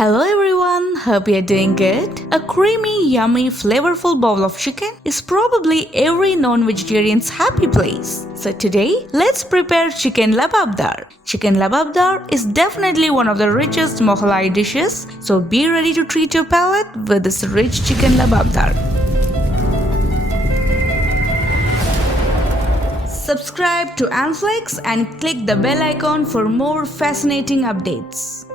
Hello everyone, hope you're doing good. A creamy, yummy, flavorful bowl of chicken is probably every non-vegetarian's happy place. So today, let's prepare Chicken Lababdar. Chicken Lababdar is definitely one of the richest Mughlai dishes, so be ready to treat your palate with this rich Chicken Lababdar. Subscribe to Anflix and click the bell icon for more fascinating updates.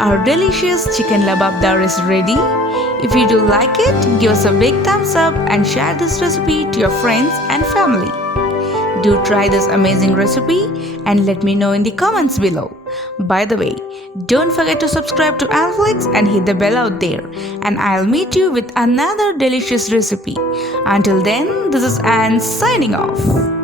Our delicious chicken lababdar is ready. If you do like it, give us a big thumbs up and share this recipe to your friends and family. Do try this amazing recipe and let me know in the comments below. By the way, don't forget to subscribe to Alflix and hit the bell out there. And I'll meet you with another delicious recipe. Until then, this is Anne signing off.